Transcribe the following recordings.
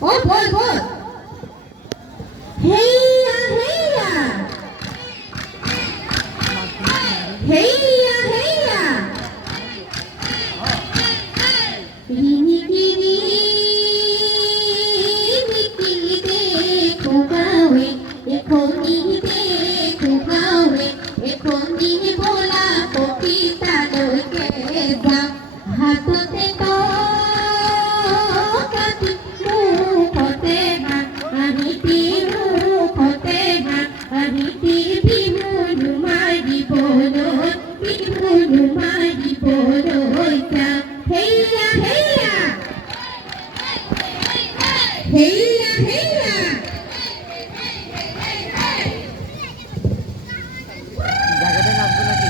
ও বল বল। হেইয়া হেইয়া হেইয়া হেইয়া রিনি রিনি মিটি দেখো গাওয়ে এখনি দেখো গাওয়ে এখনি বলা কবিতা লইকে যা হাততে তো কাটি মুখতে না আমি মুখতে না আমি বিমুনু মারি বলো বিমুনু মারি বলো যা হেইয়া হেইয়া হেইয়া হেইয়া জায়গাটা নামবো নাকি?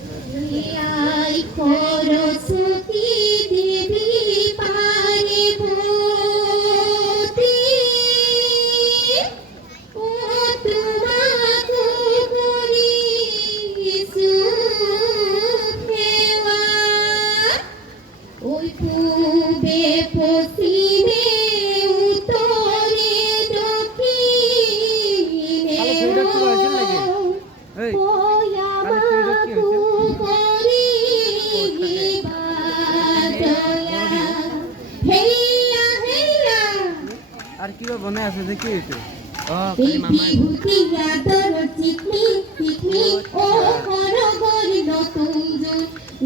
আই সরস্বতী দেবী পার্বতী ও তোমাকে করি সুখেওয়া ওই পূবে পশ্চিমে উত্তরে দক্ষিণে তাহলে চুড়িটা কি হয়েছে নাকি? এই তাহলে চুড়িটা কি হয়েছে? আর কি বনে আছে যে কি হয়েছে? ও খালি মামাই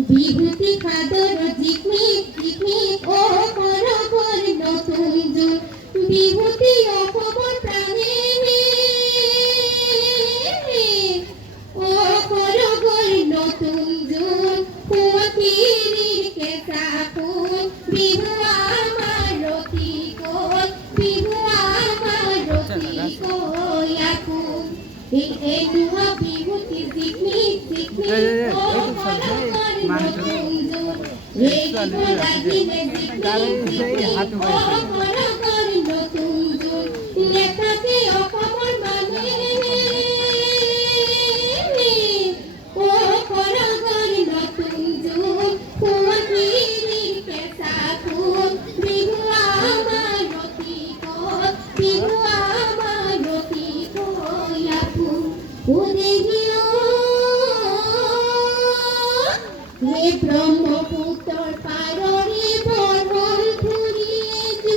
বিভূতি খাদর জিকমিক জিকমিক ও করগর নতুন জুন বিভূতি অপবর প্রাণে ও করগর নতুন জুন পুতিরির কেসা ফুল বিহু আমার রতি কোল বিহু আমার রতি কোয়াকুল এই দুহা বিভূতি জিকমিক জিকমিক ও করগর নতুন জুন এই দুহা জিকমিক করগর নতুন জুন লেখাকে অপবর মানে ও করগর নতুন জুন পুতিরির কেসা ফুল বিহু আমার রতি কোল বিহু আমার রতি কোয়াকুল ও দেখিও হে ব্রহ্মপুত্র পাররে বরণ ফুরিয়ে জু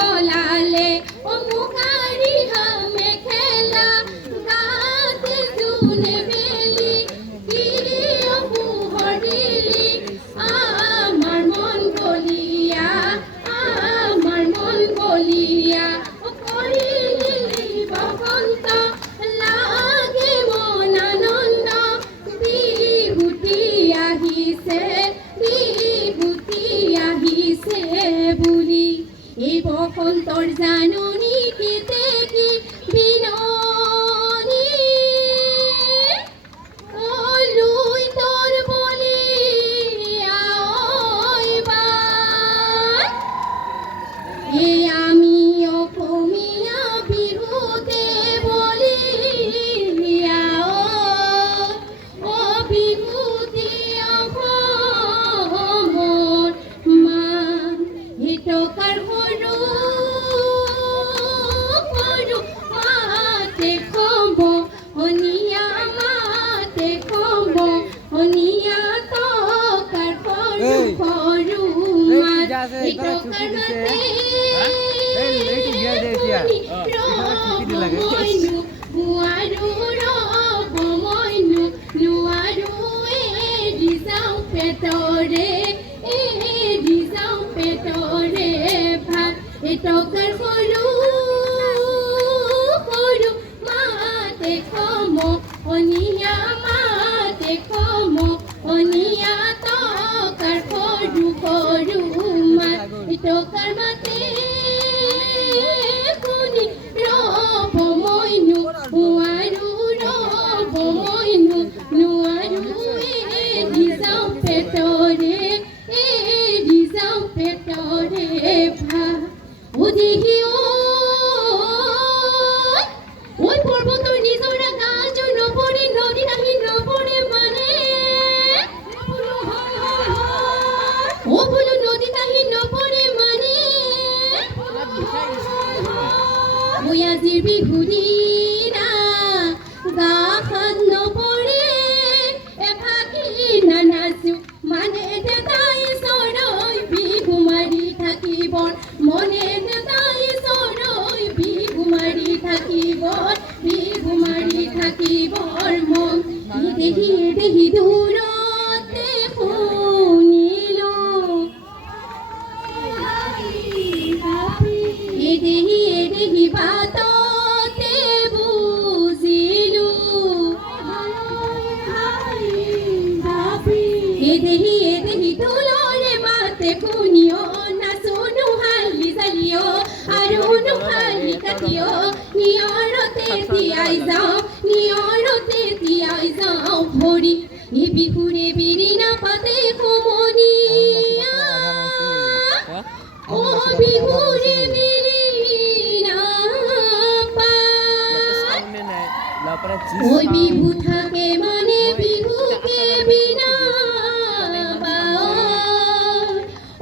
ফলালে ও মুখারি হামে খেলা গাতে জুনে বেলি কি অপুহরিলি আমার মন বলিয়া ও করিলি বসন্ত লাগে মন আনন্দ বিহুতি আহিছে বুলি এই বসন্তৰ জাননী কেতে কি বিননি লুই তোর বলি এই আমি অসমীয়া বিহুতে বলি ও বিহুতি অসমৰ মান হিতকাৰ সৰু মাতে খব হনিয়া মাতে খব হনিয়া টকাৰ সৰু সৰু মাত হিতকাৰ মাতে টকাৰ সৰু সৰু মাতে খম অনিয়া মাতে খম অনিয়া টকাৰ সৰু সৰু মাত টকাৰ মাতে শুনি ৰব মইনো নোৱাৰো এৰি যাওঁ পেটৰে ভাত ওদিহি ওই পর্বতৰ নিজৰা গাজ নপৰে নদী আহি নপৰে মানে ও বোলো নদীত আহি নপৰে মানে মই আজিৰ বিহুদিনা গাখান নপৰে এফাকি নানাচো মানে তাই চৰৈ বিহু মাৰি থাকিবৰ মনে তাই চৰৈ বিহু মাৰি থাকিবৰ মন দেহি দূৰতে শুনিলো দেহি বাটতে বুজিলো দেহি ঢোলৰে মাতে শুনিও নাচো নুহালি জালিও আৰু নুহালি কাটিও নিয়ৰতে তিয়াই যাওঁ ভৰি এই বিহুৰে বিৰিণা পাতে সমনীয়া ও বিহুৰে বিৰিণা পাত ওই বিহু থাকে মানে বিহুকে বিনা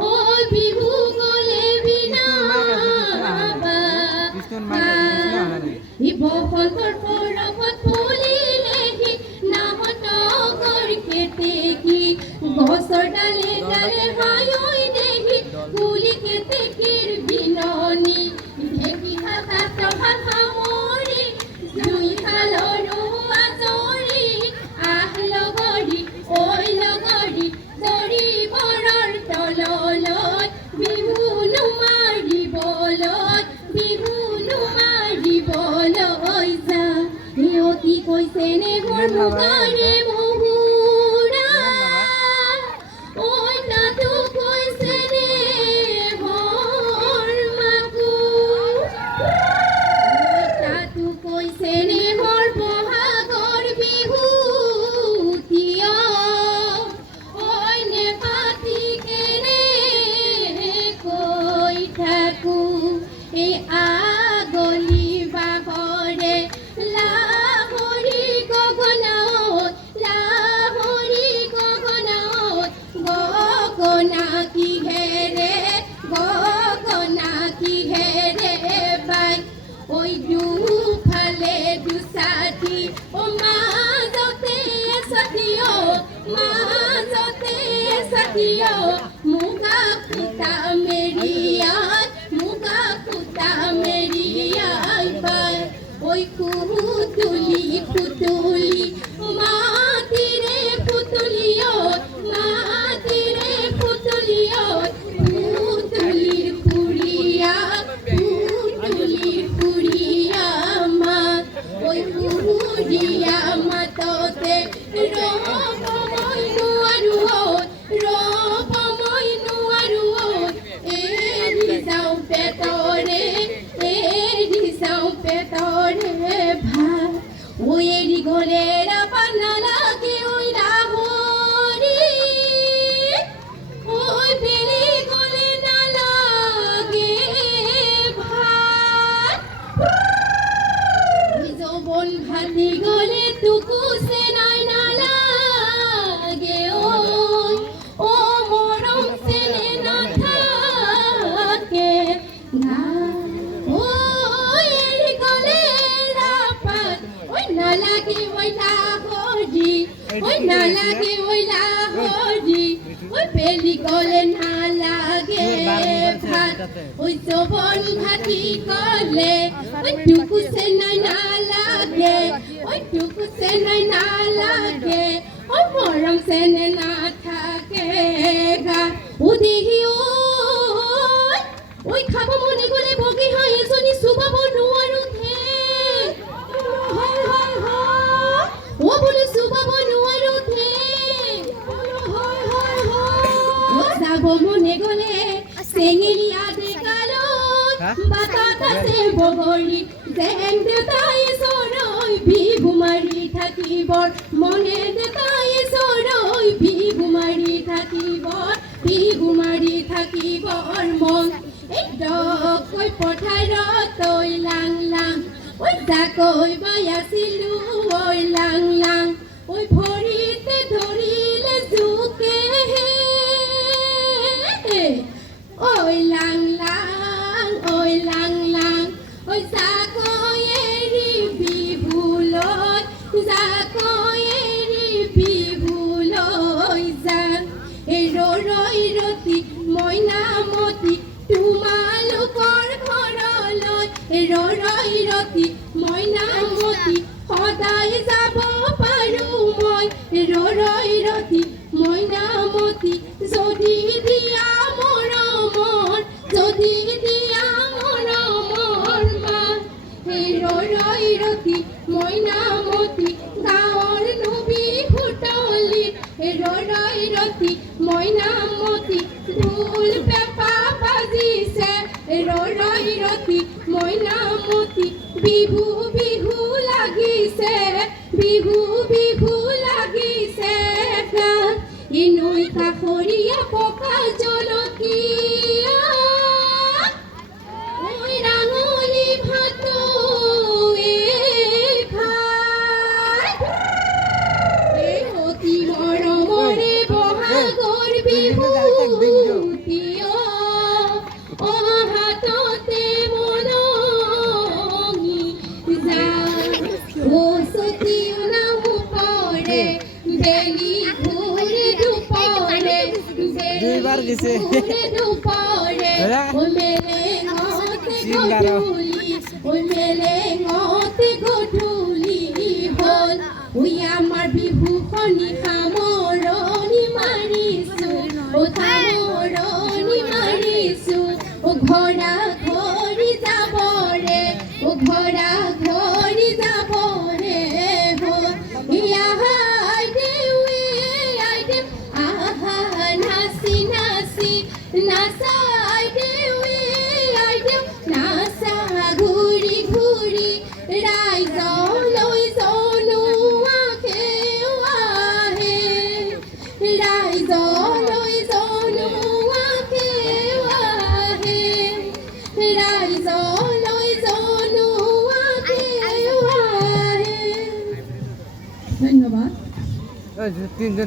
ওই বিহু গলে বিনা বসন্তৰ পৰৱত ফুলিলেহি নাহত খেতে কি গছৰ ডালে ডালে হায়ৈ দেহি কুলি খেতে কিৰ বিননি ঢেকি হাত সামৰি জুই শালৰো আজৰি আহ লগৰি ঐ লগৰি জৰি বৰৰ তললৈ বিহু মাৰিবলৈ যা অতি কৈছে নে ঘৰ মুখাৰে মহুৰা ঐ তাতো কৈছে নে ঘৰ মাকো তাতো কৈছে নে ঘৰ বহাগৰ বিহু তিয় ঐ নে পাতি কেনে কৈ থাকো এই আগলি বাহৰে লাহৰি গগনাত গগনা কিহেৰে বাই ঐ দুফালে দুচাটি ও মাজতে ছাতিয় মুগা খুটা মেৰিয়াত ওই পুতুলি পুতুলি মাতিরে পুতুলিও মাতিরে পুতুলিও পুতুলির পুরিয়া পুতুলির পুরিয়া মা ওই পুরিয়া মাততে রূপময় নুয়ারুও এরি যাও পেতরে ভা ওই এরি গোলের পান্না লাগে ওই রাহরি ওই বেলি গোলে না লাগে ভাত ওই যৌবন ভাতি গোলে টুকু সে নাই না লাগে ওই ও মরম সে না থাকে না ওই এরি গোলে রাপাত ওই না লাগে ওই লাহরি ওই না লাগে ওই লাহরি ওই বেলি গোলে না লাগে ভাত ওই যৌবন ভাতি গোলে ওই টুকু সে নাই না লাগে ওই টুকু সে নাই না লাগে ওই মরম সে না থাকে গা উদিহি ওই খাবো মনে করে বগি হয় এসনি সুবাবো নুয়ারু থে হয় হয় হয় ও বলে সুবাবো নুয়ারু থে হয় হয় হয় ও যাবো মনে গলে সেঙ্গেলি আদে কালো বাতাতা সে বগরি জেং দেতাই সরই বিগুমারি থাকিবর মনে দেতাই সরই বিগুমারি থাকিবর মন এই ডক কই পঠার তই লাং লাং ওই জাকই বায়াছিলু ওই লাং লাং ওই ভৰিতে ধৰিলে জুকে ওই লাং লাং ওই লাং লাং ওই জাকই এৰি বিভুলৈ জাকই এৰি বিভুলৈ যাং এই ৰৈ ৰতি মইনামতি তোমালোকৰ ঘৰলৈ ৰৈ ৰতি মইনামতি সদায় যাব পাৰো মই ৰৈ ৰতি মইনামতি যদি দিয়া মৰমৰ যদি দিয়া মৰমৰ মা ৰৈ ৰতি মইনামতি গাঁৱৰ নবী হোটলি ৰৈ ৰতি মইনামতি ঢোল পেঁপা বাজিছে ৰৈ ৰতি মইনামতি বিহু বিহু লাগিছে বিহু বিহু লাগিছে ই নৈ কাষৰীয়া পকা জলকীয়া ওই ৰাঙলী ভাতো খাই এই অতি মৰমৰে বহাগৰ বিহুতীয় অ হাততে মলঙি যায় ও সতীয় নাম পৰে বেলি ঘূৰে দুপৰে দুইবার গেছে। দুপৰে ও মেলেঙতে গধূলি ও মেলেঙতে গধূলি হ'ল ওই আমাৰ বিহুখনি সামৰণি মাৰিছো ও সামৰণি মাৰিছো ও ঘৰা ঘৰি যাবৰে ও ঘৰা ঘৰি যাবৰে হ'ল আহাই দেউ আহা নাচি নাচি নাচাই দেউ নাচা ঘূৰি ঘূৰি ৰাইজলৈ জনোৱা খেৱাহে ৰাইজলৈ জনোৱা খেৱাহে ৰাইজলৈ জনোৱা খেৱাহে ধন্যবাদ। তিনজন